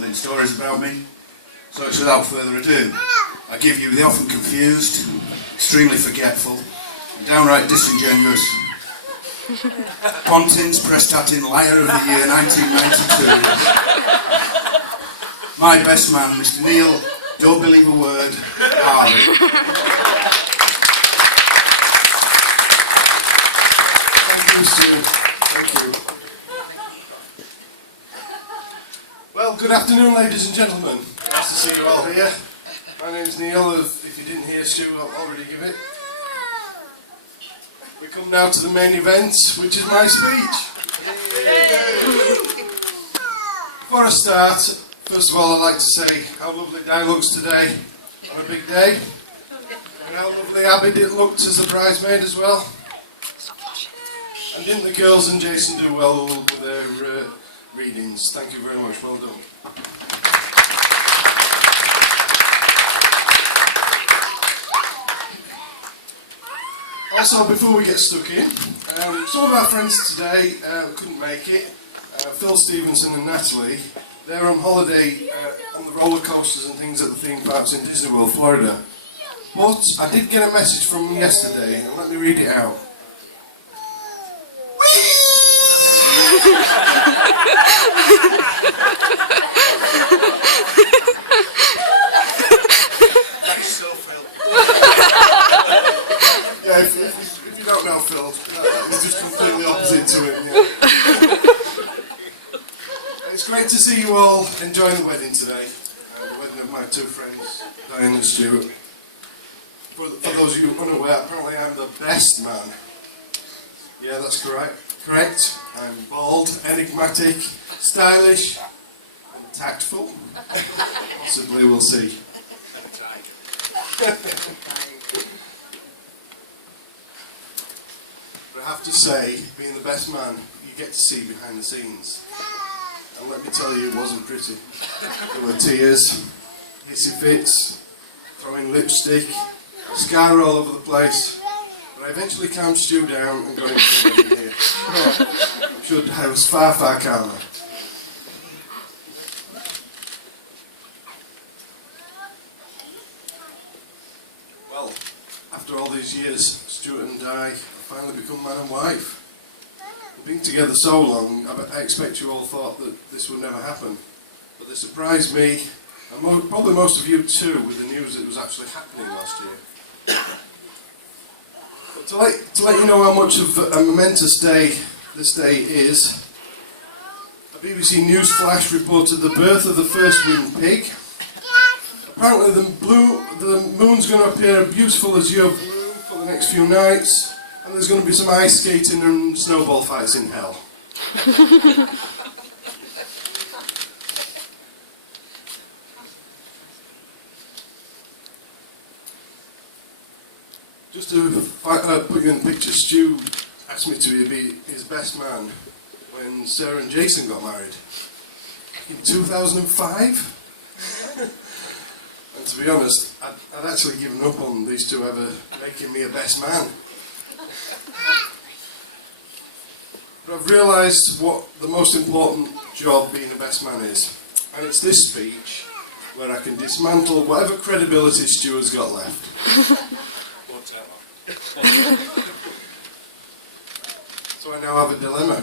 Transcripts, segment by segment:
telling stories about me. So it's without further ado, I give you the often confused, extremely forgetful, and downright disingenuous Pontins Prestatin Liar of the Year 1992. My best man, Mr. Neil, don't believe a word, Harley. Thank you, Stu. Thank you. Well, good afternoon, ladies and gentlemen. Nice to see you all here. My name's Neil. If you didn't hear Stu, I'll already give it. We come now to the main event, which is my speech. Before I start, first of all, I'd like to say how lovely Diane looks today on a big day, and how lovely Abby looked as a bridesmaid as well. And didn't the girls and Jason do well with their readings? Thank you very much. Well done. Also, before we get stuck in, some of our friends today couldn't make it. Phil Stevenson and Natalie, they're on holiday on the roller coasters and things at the theme parks in Disney World, Florida. But I did get a message from them yesterday, and let me read it out. Thanks so, Phil. Yeah, if you don't know Phil, it's just completely opposite to him. Yeah. It's great to see you all enjoying the wedding today. The wedding of my two friends, Diane and Stuart. For those of you unaware, apparently I'm the best man. Yeah, that's correct. I'm bald, enigmatic, stylish, and tactful. Possibly, we'll see. But I have to say, being the best man, you get to see behind the scenes. And let me tell you, it wasn't pretty. There were tears, hissy fits, throwing lipstick, scar all over the place. But I eventually calmed Stu down and got him to the wedding here. I'm sure I was far, far calmer. Well, after all these years, Stuart and I have finally become man and wife. We've been together so long, I expect you all thought that this would never happen. But they surprised me, and probably most of you too, with the news that it was actually happening last year. But to let you know how much of a momentous day this day is, a BBC News flash reported the birth of the first winged pig. Apparently the moon's going to appear beautiful azure blue for the next few nights, and there's going to be some ice skating and snowball fights in hell. Just to put you in the picture, Stu asked me to be his best man when Sarah and Jason got married in 2005. And to be honest, I'd actually given up on these two ever making me a best man. But I've realised what the most important job being a best man is. And it's this speech where I can dismantle whatever credibility Stu has got left. So I now have a dilemma.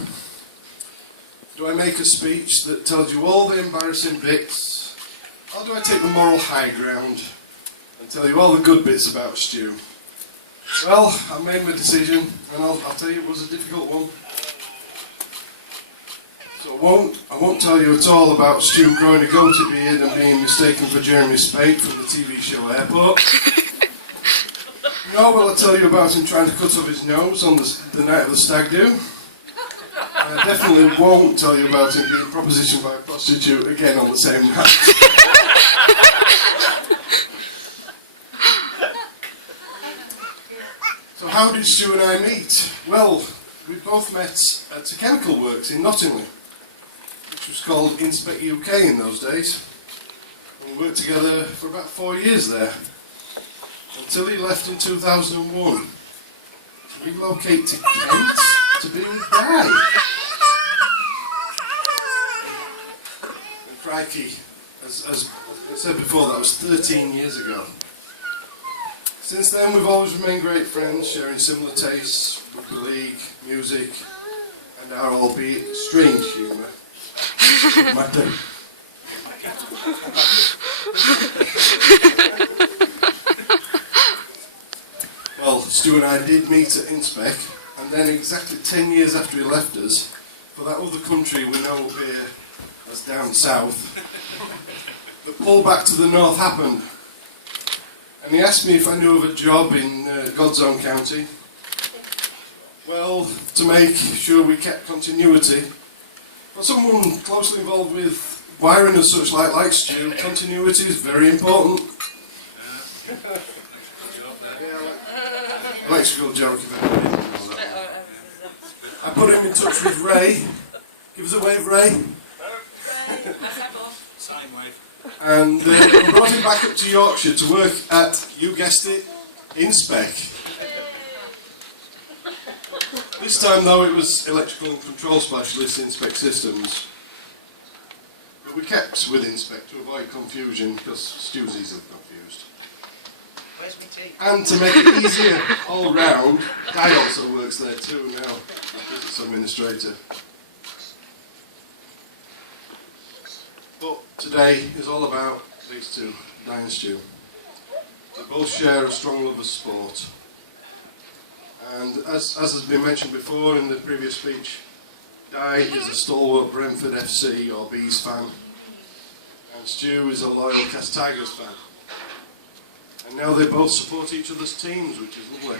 Do I make a speech that tells you all the embarrassing bits, or do I take the moral high ground and tell you all the good bits about Stu? Well, I made my decision, and I'll tell you it was a difficult one. So I won't tell you at all about Stu growing a goatee beard and being mistaken for Jeremy Spade from the TV show Airport. Nor will I tell you about him trying to cut off his nose on the night of the stag do. And I definitely won't tell you about him being propositioned by a prostitute again on the same night. So how did Stu and I meet? Well, we both met at a chemical works in Nottingham, which was called Inspect UK in those days. And we worked together for about 4 years there, until he left in 2001 to relocate to Kent to be with Di. And Crikey, as I said before, that was 13 years ago. Since then, we've always remained great friends, sharing similar tastes, rugby league, music, and our albeit strange humour. My turn. Well, Stu and I did meet at Inspec, and then exactly 10 years after he left us, for that other country we know up here as down south, the pull back to the north happened. And he asked me if I knew of a job in God's own county. Well, to make sure we kept continuity, for someone closely involved with wiring and such like Stu, continuity is very important. Electrical joke. I put him in touch with Ray. Give us a wave, Ray. Same wave. And brought him back up to Yorkshire to work at, you guessed it, Inspec. This time though it was electrical and control specialist Inspec Systems. But we kept with Inspec to avoid confusion because Stu's easily confused. Where's my tea? And to make it easier all round, Di also works there too now, as business administrator. But today is all about these two, Diane and Stu. They both share a strong love of sport. And as has been mentioned before in the previous speech, Di is a stalwart Brentford FC or Bees fan, and Stu is a loyal Cast Tigers fan. And now they both support each other's teams, which is lovely.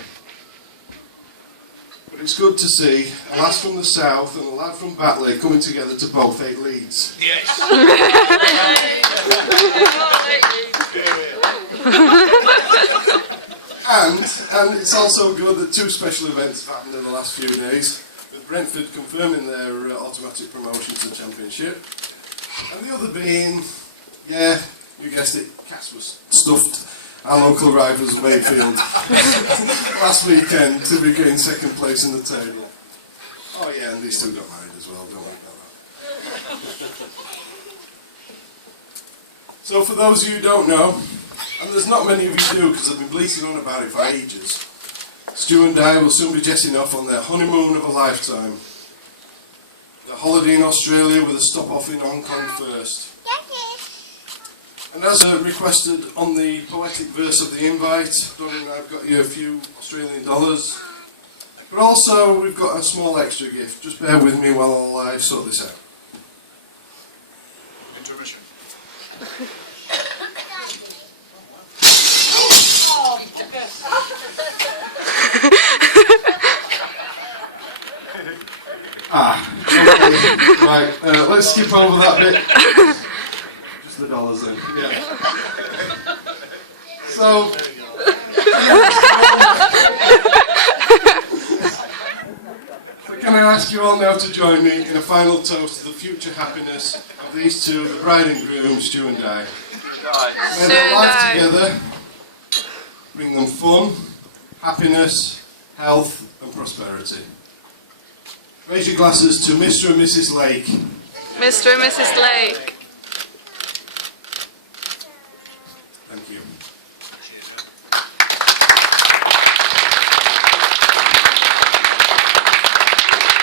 But it's good to see a lass from the south and a lad from Batley coming together to both hate Leeds. Yes. And it's also good that two special events have happened in the last few days, with Brentford confirming their automatic promotion to the Championship, and the other being, yeah, you guessed it, Cass was stuffed our local rivals Wakefield last weekend to regain second place in the table. Oh yeah, and these two got married as well, don't worry about that. So for those of you who don't know, and there's not many of you do because I've been bleating on about it for ages, Stu and Di will soon be jetting off on their honeymoon of a lifetime. Their holiday in Australia with a stop off in Hong Kong first. And as requested on the poetic verse of the invite, Donnie, I've got you a few Australian dollars. But also we've got a small extra gift. Just bear with me while I sort this out. Intermission. Okay. Right, let's skip over that bit. Just the dollars then. Yeah. So, can I ask you all now to join me in a final toast to the future happiness of these two, the bride and groom, Stu and Di. May their life together bring them fun, happiness, health and prosperity. Raise your glasses to Mr. and Mrs. Lake. Mr. and Mrs. Lake.